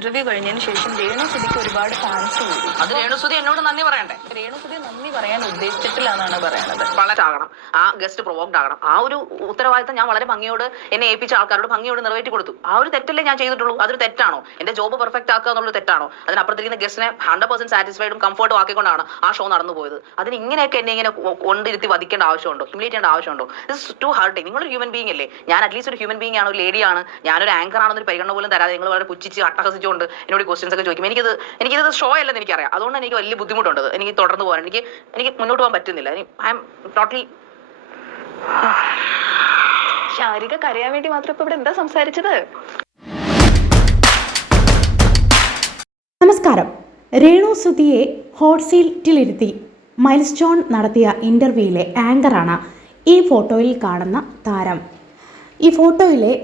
Interview കഴിഞ്ഞതിന് ശേഷം രേണുസുതിക്ക് ഒരുപാട് ഫാൻസ് കൂടി. അത് രേണുസുതി എന്നോട് നന്ദി പറയണ്ടേ? രേണുസുതി നന്ദി പറയാൻ ഉദ്ദേശിച്ചിട്ടില്ലെന്നാണ് പറയുന്നത്. വളരെ ആകണം, ആ ഗസ്റ്റ് പ്രൊവോക്ഡ് ആകണം. ആ ഒരു ഉത്തരവാദിത്തം ഞാൻ വളരെ ഭംഗിയോട് എന്നെ ഏൽപ്പിച്ച ആൾക്കാരോട് ഭംഗിയോട് നിറവേറ്റി കൊടുത്തു. ആ ഒരു തെറ്റല്ലേ ഞാൻ ചെയ്തിട്ടുള്ളൂ? അതൊരു തെറ്റാണോ? എന്റെ ജോബ് പെർഫെക്റ്റ് ആക്കുക എന്നുള്ളത് തെറ്റാണോ? അതിനപ്പുറത്തിരിക്കുന്ന ഗസ്റ്റിനെ 100% സാറ്റിസ്ഫൈഡും കംഫർട്ടും ആക്കിക്കൊണ്ടാണ് ആ ഷോ നടന്നു പോയത്. അതിന് ഇങ്ങനെയൊക്കെ എന്നെ ഇങ്ങനെ കൊണ്ടിരുത്തി വധിക്കേണ്ട ആവശ്യമുണ്ടോ? ഹ്യൂമിലേറ്റ് ചെയ്യേണ്ട ആവശ്യമുണ്ടോ? This too hurting. നിങ്ങളൊരു ഹ്യൂമൻ ബീങ് അല്ലേ? ഞാൻ അറ്റ്ലീസ്റ്റ് ഒരു ഹ്യൂമൻ ബീങ് ആണ്, ഒരു ലേഡിയാണ്, ഞാനൊരു ആങ്കർ ആണെന്നൊരു പരിഗണന പോലും തരാതെ നിങ്ങൾ വളരെ പുച്ഛിച്ച് അട്ടഹസിച്ചുകൊണ്ട് എന്നോട് ക്വസ്റ്റ്യൻസ് ഒക്കെ ചോദിക്കും. എനിക്കിത് ഷോ അല്ലെന്ന് എനിക്കറിയാം. അതുകൊണ്ട് എനിക്ക് വലിയ ബുദ്ധിമുട്ടുണ്ട്. എനിക്ക് തുടർന്ന് പോകാൻ എനിക്ക് മുന്നോട്ട് പോകാൻ പറ്റുന്നില്ല. I am totally. ശാരിക കരയാൻ വേണ്ടി മാത്രം ഇപ്പൊ ഇവിടെ എന്താ സംസാരിച്ചത്? നമസ്കാരം. രേണുസുതിയെ ഹോട്ട് സീറ്റിലിരുത്തി മൈൽ സ്റ്റോൺ നടത്തിയ ഇന്റർവ്യൂയിലെ ആങ്കറാണ് ഈ ഫോട്ടോയിൽ കാണുന്ന താരം. ഈ ഫോട്ടോയിലെ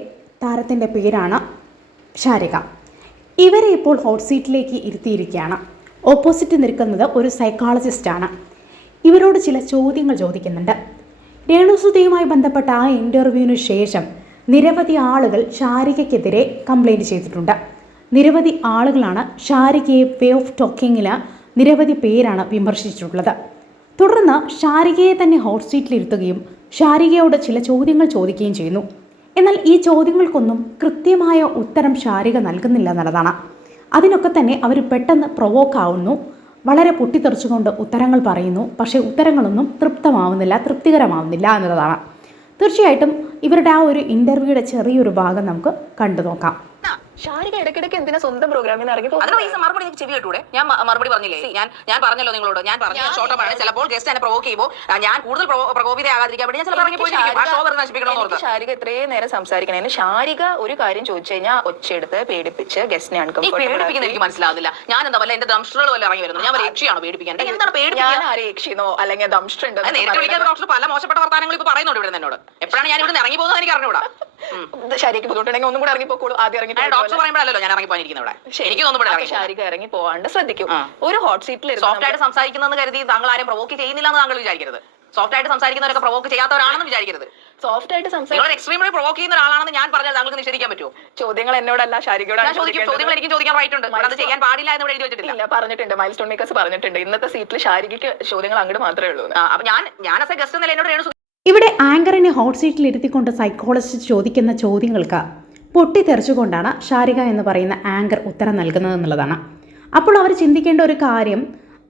താരത്തിൻ്റെ പേരാണ് ശാരിക. ഇവരെ ഇപ്പോൾ ഹോട്ട് സീറ്റിലേക്ക് ഇരുത്തിയിരിക്കുകയാണ്. ഓപ്പോസിറ്റ് നിൽക്കുന്നത് ഒരു സൈക്കോളജിസ്റ്റാണ്. ഇവരോട് ചില ചോദ്യങ്ങൾ ചോദിക്കുന്നുണ്ട്. രേണുസുതിയുമായി ബന്ധപ്പെട്ട ആ ഇൻ്റർവ്യൂവിന് ശേഷം നിരവധി ആളുകൾ ശാരികയ്ക്കെതിരെ കംപ്ലൈൻറ്റ് ചെയ്തിട്ടുണ്ട്. നിരവധി ആളുകളാണ് ശാരികയെ വേ ഓഫ് ടോക്കിങ്ങിൽ നിരവധി പേരാണ് വിമർശിച്ചിട്ടുള്ളത്. തുടർന്ന് ശാരികയെ തന്നെ ഹോട്ട് സീറ്റിലിരുത്തുകയും ശാരികയോട് ചില ചോദ്യങ്ങൾ ചോദിക്കുകയും ചെയ്യുന്നു. എന്നാൽ ഈ ചോദ്യങ്ങൾക്കൊന്നും കൃത്യമായ ഉത്തരം ശാരിക നൽകുന്നില്ല എന്നുള്ളതാണ്. അതിനൊക്കെ തന്നെ അവർ പെട്ടെന്ന് പ്രൊവോക്ക് ആവുന്നു. വളരെ പൊട്ടിത്തെറിച്ചുകൊണ്ട് ഉത്തരങ്ങൾ പറയുന്നു. പക്ഷേ ഉത്തരങ്ങളൊന്നും തൃപ്തികരമാവുന്നില്ല എന്നതാണ്. തീർച്ചയായിട്ടും ഇവരുടെ ആ ഒരു ഇൻ്റർവ്യൂയുടെ ചെറിയൊരു ഭാഗം നമുക്ക് കണ്ടു നോക്കാം. ശാരിക ഇടയ്ക്കിടയ്ക്ക് എന്തിനാ സ്വന്തം പ്രോഗ്രാമിൽ ഇറങ്ങി മറുപടി ചെവി കേട്ടൂടെ? ഞാൻ മറുപടി പറഞ്ഞില്ലേ? ഞാൻ പറഞ്ഞല്ലോ നിങ്ങളോട്. ഞാൻ പറഞ്ഞു ഷോർട്ടമാണ്. ചിലപ്പോൾ ഗസ്റ്റ് എന്നെ പ്രൊവോക്ക് ചെയ്യുമ്പോൾ ഞാൻ കൂടുതൽ പ്രകോപിതയാകാതിരിക്കാൻ വേണ്ടി ഞാൻ ചിലപ്പോൾ ഇറങ്ങി പോയിരിക്കും. ശാരിക ഇത്രയും നേരം സംസാരിക്കണേന് ശാരിക ഒരു കാര്യം ചോദിച്ചു കഴിഞ്ഞാൽ ഒച്ചയെടുത്ത് പേടിപ്പിച്ച് ഗസ്റ്റിനെ പേടിപ്പിക്കുന്ന എനിക്ക് മനസ്സിലാവുന്നില്ല. ഞാൻ എന്താ വല്ല എന്റെ ദംഷ്ടകൾ വല്ല ഇറങ്ങി വരുന്നത്? ഞാൻ യക്ഷിയാണോ പേടിപ്പിക്കാൻ? എന്താണ് പേടിപ്പിക്കാൻ? യക്ഷിന്നോ അല്ലെങ്കിൽ ദംഷ്ട നേരിട്ട് വിളിക്കാൻ ഡോക്ടർ പല മോശപ്പെട്ട വർത്താനങ്ങൾ ഇപ്പൊ പറയുന്നുണ്ട് ഇവിടെ എന്നോട്. എപ്പോഴാണ് ഞാൻ ഇവിടെ ഇറങ്ങി പോകുന്നത് എനിക്ക് അറിഞ്ഞൂടാ. ശാരിക്ക് ബുദ്ധിമുട്ടുണ്ടെങ്കിൽ ഒന്നും കൂടെ ഇറങ്ങി പോക്കോളൂ. ആദ്യം ഇറങ്ങി ഡോക്ടർ പറയുമ്പോഴല്ലോ ഞാൻ ഇറങ്ങി പോയിരിക്കുന്നത്. ഇവിടെ എനിക്ക് തോന്നുന്നു ശാരിക ഇറങ്ങി പോകാണ്ട് ശ്രദ്ധിക്കും. ഒരു ഹോട്ട് സീറ്റിൽ സോഫ്റ്റ് ആയിട്ട് സംസാരിക്കുന്നതെന്ന് കരുതി താങ്കൾ ആരും പ്രൊവോക്ക് ചെയ്യുന്നില്ല എന്ന് താങ്കൾ വിചാരിക്കരുത്. സോഫ്റ്റ് ആയിട്ട് സംസാരിക്കുന്നവരൊക്കെ പ്രൊവോക്ക് ചെയ്യാത്തവരാണെന്ന് വിചാരിക്കരുത്. സോഫ്റ്റ് ആയിട്ട് സംസാരിക്കുന്നത് എക്സ്ട്രീംലി പ്രൊവോക്ക് ചെയ്യുന്ന ഒരാളാണെന്ന് ഞാൻ പറഞ്ഞാൽ താങ്കൾക്ക് നിഷേധിക്കാൻ പറ്റുമോ? ചോദ്യങ്ങൾ എന്നോടല്ല ശാരികയോട് ചോദ്യങ്ങൾ എനിക്ക് ചോദിക്കാൻ റൈറ്റ് ഉണ്ട്. അത് ചെയ്യാൻ പാടില്ല എന്ന് എഴുതി വെച്ചിട്ടില്ല. പറഞ്ഞിട്ടുണ്ട്, മൈൽ സ്റ്റോൺ മേക്കേഴ്സ് പറഞ്ഞിട്ടുണ്ട്. ഇന്നത്തെ സീറ്റിൽ ശാരികയ്ക്ക് ചോദ്യങ്ങൾ അങ്ങോട്ട് മാത്രമേ ഉള്ളൂ. അപ്പൊ ഞാൻ ആസ് എ ഗസ്റ്റ് എന്നല്ല എന്നോട് ഇവിടെ ആങ്കറിനെ ഹോട്ട് സീറ്റിലിരുത്തിക്കൊണ്ട് സൈക്കോളജിസ്റ്റ് ചോദിക്കുന്ന ചോദ്യങ്ങൾക്ക് പൊട്ടിത്തെറിച്ചുകൊണ്ടാണ് ശാരിക എന്ന് പറയുന്ന ആങ്കർ ഉത്തരം നൽകുന്നത് എന്നുള്ളതാണ്. അപ്പോൾ അവർ ചിന്തിക്കേണ്ട ഒരു കാര്യം,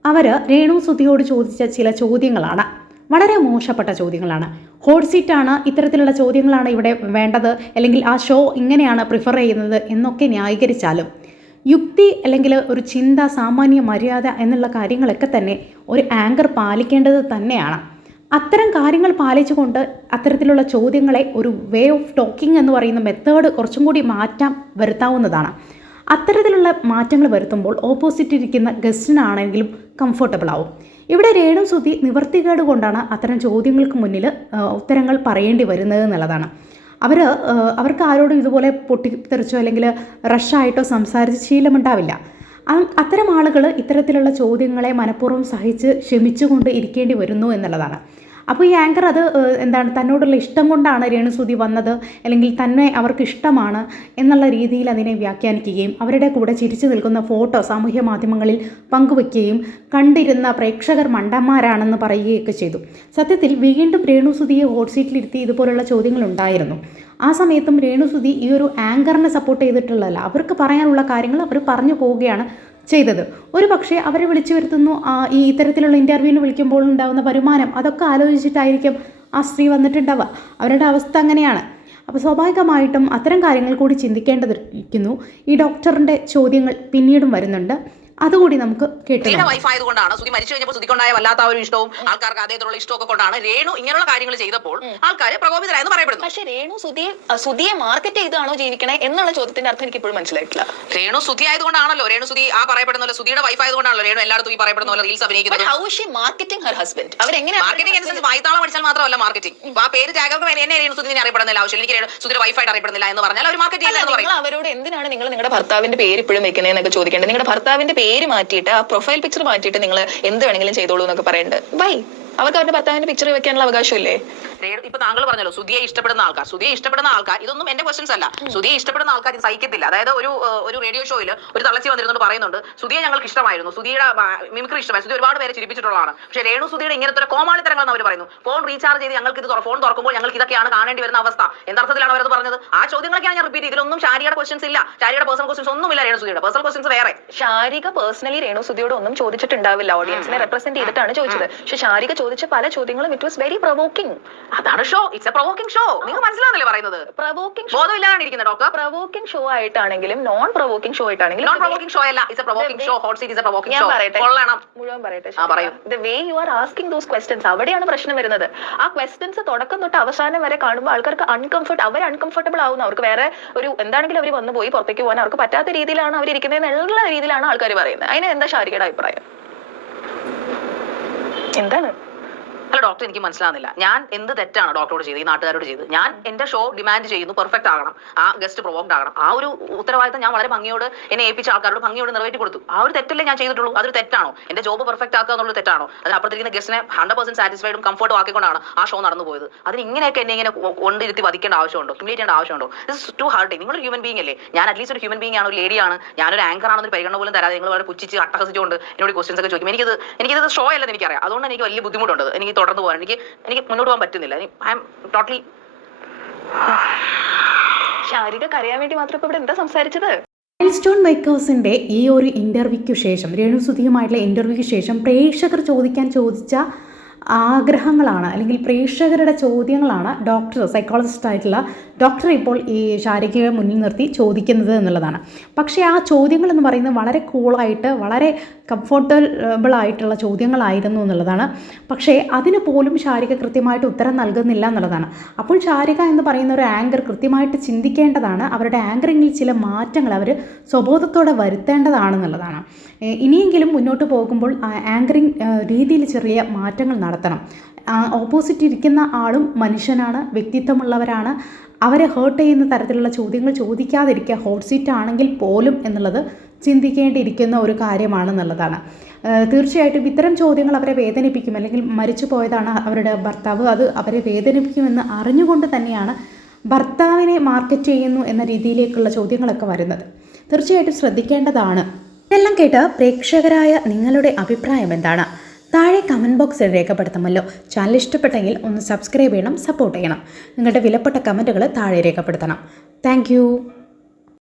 അവർ രേണുസുതിയോട് ചോദിച്ച ചില ചോദ്യങ്ങളാണ് വളരെ മോശപ്പെട്ട ചോദ്യങ്ങളാണ്. ഹോട്ട് സീറ്റാണ്, ഇത്തരത്തിലുള്ള ചോദ്യങ്ങളാണ് ഇവിടെ വേണ്ടത്, അല്ലെങ്കിൽ ആ ഷോ ഇങ്ങനെയാണ് പ്രിഫർ ചെയ്യുന്നത് എന്നൊക്കെ ന്യായീകരിച്ചാലും യുക്തി അല്ലെങ്കിൽ ഒരു ചിന്ത, സാമാന്യ മര്യാദ എന്നുള്ള കാര്യങ്ങളൊക്കെ തന്നെ ഒരു ആങ്കർ പാലിക്കേണ്ടത് തന്നെയാണ്. അത്തരം കാര്യങ്ങൾ പാലിച്ചുകൊണ്ട് അത്തരത്തിലുള്ള ചോദ്യങ്ങളെ ഒരു വേ ഓഫ് ടോക്കിംഗ് എന്ന് പറയുന്ന മെത്തേഡ് കുറച്ചും കൂടി മാറ്റം വരുത്താവുന്നതാണ്. അത്തരത്തിലുള്ള മാറ്റങ്ങൾ വരുത്തുമ്പോൾ ഓപ്പോസിറ്റ് ഇരിക്കുന്ന ഗസ്റ്റിനാണെങ്കിലും കംഫർട്ടബിൾ ആവും. ഇവിടെ രേണുസുതി നിവർത്തികേട് കൊണ്ടാണ് അത്തരം ചോദ്യങ്ങൾക്ക് മുന്നിൽ ഉത്തരങ്ങൾ പറയേണ്ടി വരുന്നത് എന്നുള്ളതാണ്. അവർക്ക് ആരോടും ഇതുപോലെ പൊട്ടിത്തെറിച്ചോ അല്ലെങ്കിൽ റഷായിട്ടോ സംസാരിച്ച് ശീലമുണ്ടാവില്ല. അത്തരം ആളുകൾ ഇത്തരത്തിലുള്ള ചോദ്യങ്ങളെ മനഃപൂർവ്വം സഹിച്ച് ക്ഷമിച്ചുകൊണ്ട് ഇരിക്കേണ്ടി വരുന്നു എന്നുള്ളതാണ്. അപ്പോൾ ഈ ആങ്കർ അത് തന്നോടുള്ള ഇഷ്ടം കൊണ്ടാണ് രേണുസുതി വന്നത്, അല്ലെങ്കിൽ തന്നെ അവർക്ക് ഇഷ്ടമാണ് എന്നുള്ള രീതിയിൽ അതിനെ വ്യാഖ്യാനിക്കുകയും അവരുടെ കൂടെ ചിരിച്ചു നിൽക്കുന്ന ഫോട്ടോ സാമൂഹ്യ മാധ്യമങ്ങളിൽ പങ്കുവയ്ക്കുകയും കണ്ടിരുന്ന പ്രേക്ഷകർ മണ്ടന്മാരാണെന്ന് പറയുകയൊക്കെ ചെയ്തു. സത്യത്തിൽ വീണ്ടും രേണുസുതിയെ ഹോട്ട് സീറ്റിലിരുത്തി ഇതുപോലുള്ള ചോദ്യങ്ങൾ ഉണ്ടായിരുന്നു. ആ സമയത്തും രേണുസുതി ഈ ഒരു ആങ്കറിനെ സപ്പോർട്ട് ചെയ്തിട്ടുള്ളതല്ല. അവർക്ക് പറയാനുള്ള കാര്യങ്ങൾ അവർ പറഞ്ഞു പോവുകയാണ് ചെയ്തത്. ഒരു പക്ഷേ അവരെ വിളിച്ചു വരുത്തുന്നു, ഈ ഇത്തരത്തിലുള്ള ഇൻ്റർവ്യൂവിന് വിളിക്കുമ്പോൾ ഉണ്ടാകുന്ന വരുമാനം അതൊക്കെ ആലോചിച്ചിട്ടായിരിക്കും ആ സ്ത്രീ വന്നിട്ടുണ്ടാവുക. അവരുടെ അവസ്ഥ അങ്ങനെയാണ്. അപ്പോൾ സ്വാഭാവികമായിട്ടും അത്തരം കാര്യങ്ങൾ കൂടി ചിന്തിക്കേണ്ടതിരിക്കുന്നു. ഈ ഡോക്ടറിൻ്റെ ചോദ്യങ്ങൾ പിന്നീടും വരുന്നുണ്ട്. അതുകൂടി നമുക്ക് കേട്ടു. വൈഫ് ആയതുകൊണ്ടാണ് സുധി മരിച്ചു കഴിഞ്ഞപ്പോൾ സുധിക്കൊണ്ടായ വല്ലാത്ത ഒരു ഇഷ്ടവും ആൾക്കാർക്ക് അദ്ദേഹത്തിനുള്ള ഇഷ്ടമൊക്കെ കൊണ്ടാണ് രേണു ഇങ്ങനെയുള്ള കാര്യങ്ങൾ ചെയ്തപ്പോൾ ആൾക്കാർ പ്രകോപിതരായെന്ന് പറയപ്പെടുന്നു. പക്ഷേ രേണു സുധിയെ മാർക്കറ്റ് ചെയ്താണോ ജീവിക്കണേ എന്നുള്ള ചോദ്യത്തിന്റെ അർത്ഥം എനിക്ക് ഇപ്പോഴും മനസ്സിലായിട്ടില്ല. രേണു സുധി ആയതുകൊണ്ടാണല്ലോ, രേണു സുധി ആ പറയപ്പെടുന്ന സുധിയുടെ വൈഫ് ആയതുകൊണ്ടാണല്ലോ രേണു എല്ലായിടത്തും ഈ പറയപ്പെടുന്ന പോലെ റീൽസ് അഭിനയിക്കുന്നത്. മാർക്കറ്റിംഗ് വായ്ത്താളം പഠിച്ചാൽ മാത്രമല്ല മാർക്കറ്റിംഗ്. ആ പേര് ജാഗ്രത എന്നെ രേണു സുധി അറിയപ്പെടുന്നില്ല, ആവശ്യം എനിക്ക് സുധിയുടെ വൈഫായിട്ട് അറിയപ്പെടുന്നില്ല എന്ന് പറഞ്ഞാൽ അവർ മാർക്കറ്റ് ചെയ്യുന്നത്. അവരോട് എന്തിനാണ് നിങ്ങൾ നിങ്ങളുടെ ഭർത്താവിന്റെ പേര് ഇപ്പോഴും വെക്കുന്നതെന്നൊക്കെ ചോദിക്കേണ്ടത്. നിങ്ങളുടെ ഭർത്താവിന്റെ പേര് മാറ്റിയിട്ട് ആ പ്രൊഫൈൽ പിക്ചർ മാറ്റിയിട്ട് നിങ്ങൾ എന്ത് വേണമെങ്കിലും ചെയ്തോളൂ എന്നൊക്കെ പറയുന്നുണ്ട്. വൈ? അവർക്ക് അവരുടെ ഭർത്താവിന്റെ പിക്ചർ വെക്കാനുള്ള അവകാശമില്ലേ? ഇപ്പൊ താങ്കൾ പറഞ്ഞല്ലോ സുധിയെ ഇഷ്ടപ്പെടുന്ന ആൾക്കാർ ഇതൊന്നും എന്റെ ക്വസ്റ്റ്യൻസ് അല്ല. സുധിയെ ഇഷ്ടപ്പെടുന്ന ആൾക്കാർ ഇത് സഹിക്കത്തില്ല. അതായത് ഒരു റേഡിയോ ഷോയിൽ ഒരു തളച്ചി വന്നിരുന്നുകൊണ്ട് പറയുന്നുണ്ട് സുധിയെ ഞങ്ങൾക്ക് ഇഷ്ടമായിരുന്നു, സുധിയുടെ മിമിക്രി ഇഷ്ടമായി, സുധി ഒരുപാട് പേരെ ചിരിപ്പിച്ചിട്ടുള്ളതാണ്. പക്ഷേ രേണു സുധിയുടെ ഇങ്ങനത്തെ ഒരു കോമാളിത്തരങ്ങളെന്ന് അവർ പറയുന്നു. ഫോൺ റീചാർജ് ചെയ്ത് ഞങ്ങൾക്ക് ഇത് ഫോൺ തുറക്കുമ്പോൾ ഞങ്ങൾക്ക് ഇതൊക്കെയാണ് കാണേണ്ടി വരുന്ന അവസ്ഥ. എന്തർത്ഥത്തിലാണ് അവരത് പറഞ്ഞത്? ആ ചോദ്യങ്ങളൊക്കെയാണ് ഞാൻ റിപ്പീറ്റ്. ഇതിലൊന്നും ശാരിയുടെ ക്വസ്റ്റൻസ് ഇല്ല, ശാരിയുടെ പേഴ്സണൽ ക്വസ്റ്റൻസ് ഒന്നുമില്ല. രേണു സുധിയുടെ പേഴ്സണൽ ക്വസ്റ്റൻസ് വേറെ. ശാരിക പേഴ്സണലി രേണു സുധിയോട് ഒന്നും ചോദിച്ചിട്ടുണ്ടാവില്ല, ഓഡിയൻസിനെ റെപ്രസെന്റ് ചെയ്തിട്ടാണ് ചോദിച്ചത്. പക്ഷെ ശാരിക ചോദിച്ച പല ചോദ്യങ്ങളും ഇറ്റ് വാസ് വെരി പ്രൊവോക്കിംഗ്. അതാണ് show, it's A provoking show. നിങ്ങൾ മനസ്സിലാവുന്നില്ലേ പറയുന്നത്? പ്രൊവോക്കിംഗ് ബോധമില്ലാതാണ് ഇരിക്കുന്നത് ഡോക്ടർ. പ്രൊവോക്കിംഗ് ഷോ ആയിട്ടാണെങ്കിലും നോൺ പ്രൊവോക്കിംഗ് ഷോ ആയിട്ടാണെങ്കിലും നോൺ പ്രൊവോക്കിംഗ് ഷോ അല്ല, it's A provoking show. Hot seat is A provoking show. മുഴുവൻ പറയട്ടെ. പറയൂ. The way you are asking those questions, അവിടെയാണ് പ്രശ്നം വരുന്നത്. ആ ക്വസ്റ്റ്യൻസ് തുടക്കം തൊട്ട് അവസാനം വരെ കാണുമ്പോൾ ആൾക്കാർക്ക് അവർ അൺകംഫർട്ടബിൾ ആവുന്നു. അവർക്ക് വേറെ ഒരു എന്താണെങ്കിലും അവർ വന്നു പോയി പുറത്തേക്ക് പോകാൻ അവർക്ക് പറ്റാത്ത രീതിയിലാണ് അവരിയ്ക്കുന്നത് എന്നുള്ള രീതിയിലാണ് ആൾക്കാർ പറയുന്നത്. അതിന് എന്താ ശാരികയുടെ അഭിപ്രായം? എന്താണ്? അല്ല ഡോക്ടർ, എനിക്ക് മനസ്സിലാവുന്നില്ല. ഞാൻ എന്ത് തെറ്റാണ് ഡോക്ടറോട് ചെയ്ത്, ഈ നാട്ടുകാരോട് ചെയ്ത്? ഞാൻ എന്റെ ഷോ ഡിമാൻഡ് ചെയ്യുന്നു, പെർഫെക്റ്റ് ആകണം, ആ ഗസ്റ്റ് പ്രൊവോക്ഡ് ആകണം. ആ ഒരു ഉത്തരവാദിത്തം ഞാൻ വളരെ ഭംഗിയോട് എന്നെ ഏൽപ്പിച്ച ആൾക്കാരോട് ഭംഗിയോട് നിറവേറ്റി കൊടുത്തു. ആ ഒരു തെറ്റല്ലേ ഞാൻ ചെയ്തിട്ടുള്ളൂ? അതൊരു തെറ്റാണോ? എന്റെ ജോബ് പെർഫെക്റ്റ് ആക്കുക എന്നുള്ളത് തെറ്റാണോ? അതിനപ്പുറത്തിരിക്കുന്ന ഗസ്റ്റിനെ 100% സാറ്റിസ്ഫൈഡും കംഫർട്ടും ആക്കിക്കൊണ്ടാണ് ആ ഷോ നടന്നു പോയത്. അതിന് ഇങ്ങനെയൊക്കെ എന്നെ ഇങ്ങനെ കൊണ്ടിരുത്തി വധിക്കേണ്ട ആവശ്യമുണ്ടോ? ഹ്യൂമിലേറ്റ് ചെയ്യേണ്ട ആവശ്യമുണ്ടോ? This is too hard. നിങ്ങളൊരു ഹ്യൂമൻ ബീങ് അല്ലേ? ഞാൻ അറ്റ്ലീസ്റ്റ് ഒരു ഹ്യൂമൻ ബീങ് ആണ്, ഒരു ലേഡിയാണ്, ഞാനൊരു ആങ്കർ ആണെന്നൊരു പരിഗണന പോലും തരാതെ നിങ്ങൾ വളരെ പുച്ഛിച്ച് അട്ടഹസിച്ചുകൊണ്ട് എന്നോട് ക്വസ്റ്റൻസ് ഒക്കെ ചോദിക്കും. എനിക്കിത് ഷോ അല്ലെന്ന് എനിക്കറിയാം. അതുകൊണ്ട് എനിക്ക് വലിയ ബുദ്ധിമുട്ടുണ്ട്. എനിക്ക് തുടർന്ന് പോകാൻ എനിക്ക് മുന്നോട്ട് പോകാൻ പറ്റുന്നില്ല. I am totally. ശാരിക കരയാൻ വേണ്ടി മാത്രം ഇപ്പൊ ഇവിടെ എന്താ സംസാരിച്ചത്? മൈൽ സ്റ്റോൺ മേക്കേഴ്സിൻ്റെ ഈ ഒരു ഇൻ്റർവ്യൂയ്ക്ക് ശേഷം, രേണു സുധിയുമായിട്ടുള്ള ഇൻ്റർവ്യൂയ്ക്ക് ശേഷം പ്രേക്ഷകർ ചോദിച്ച ആഗ്രഹങ്ങളാണ് അല്ലെങ്കിൽ പ്രേക്ഷകരുടെ ചോദ്യങ്ങളാണ് സൈക്കോളജിസ്റ്റ് ആയിട്ടുള്ള ഡോക്ടർ ഇപ്പോൾ ഈ ശാരികയെ മുന്നിൽ നിർത്തി ചോദിക്കുന്നത് എന്നുള്ളതാണ്. പക്ഷേ ആ ചോദ്യങ്ങൾ എന്ന് പറയുന്നത് വളരെ കൂളായിട്ട് വളരെ കംഫർട്ടബിൾ ആയിട്ടുള്ള ചോദ്യങ്ങളായിരുന്നു എന്നുള്ളതാണ്. പക്ഷേ അതിന് പോലും ശാരിക കൃത്യമായിട്ട് ഉത്തരം നൽകുന്നില്ല എന്നുള്ളതാണ്. അപ്പോൾ ശാരിക എന്ന് പറയുന്ന ഒരു ആങ്കർ കൃത്യമായിട്ട് ചിന്തിക്കേണ്ടതാണ്. അവരുടെ ആങ്കറിങ്ങിൽ ചില മാറ്റങ്ങൾ അവർ സ്വബോധത്തോടെ വരുത്തേണ്ടതാണെന്നുള്ളതാണ്. ഇനിയെങ്കിലും മുന്നോട്ട് പോകുമ്പോൾ ആങ്കറിങ് രീതിയിൽ ചെറിയ മാറ്റങ്ങൾ നടത്തണം. ഓപ്പോസിറ്റ് ഇരിക്കുന്ന ആളും മനുഷ്യനാണ്, വ്യക്തിത്വമുള്ളവരാണ്. അവരെ ഹേർട്ട് ചെയ്യുന്ന തരത്തിലുള്ള ചോദ്യങ്ങൾ ചോദിക്കാതിരിക്കുക, ഹോട്ട് സീറ്റ് ആണെങ്കിൽ പോലും എന്നുള്ളത് ചിന്തിക്കേണ്ടിയിരിക്കുന്ന ഒരു കാര്യമാണെന്നുള്ളതാണ്. തീർച്ചയായിട്ടും ഇത്തരം ചോദ്യങ്ങൾ അവരെ വേദനിപ്പിക്കും. അല്ലെങ്കിൽ മരിച്ചു പോയതാണ് അവരുടെ ഭർത്താവ്, അത് അവരെ വേദനിപ്പിക്കുമെന്ന് അറിഞ്ഞുകൊണ്ട് തന്നെയാണ് ഭർത്താവിനെ മാർക്കറ്റ് ചെയ്യുന്നു എന്ന രീതിയിലേക്കുള്ള ചോദ്യങ്ങളൊക്കെ വരുന്നത്. തീർച്ചയായിട്ടും ശ്രദ്ധിക്കേണ്ടതാണ്. ഇതെല്ലാം കേട്ട് പ്രേക്ഷകരായ നിങ്ങളുടെ അഭിപ്രായം എന്താണ്? താഴെ കമൻറ്റ് ബോക്സിൽ രേഖപ്പെടുത്തുമല്ലോ. ചാനൽ ഇഷ്ടപ്പെട്ടെങ്കിൽ ഒന്ന് സബ്സ്ക്രൈബ് ചെയ്യണം, സപ്പോർട്ട് ചെയ്യണം. നിങ്ങളുടെ വിലപ്പെട്ട കമൻറ്റുകൾ താഴെ രേഖപ്പെടുത്തണം. താങ്ക്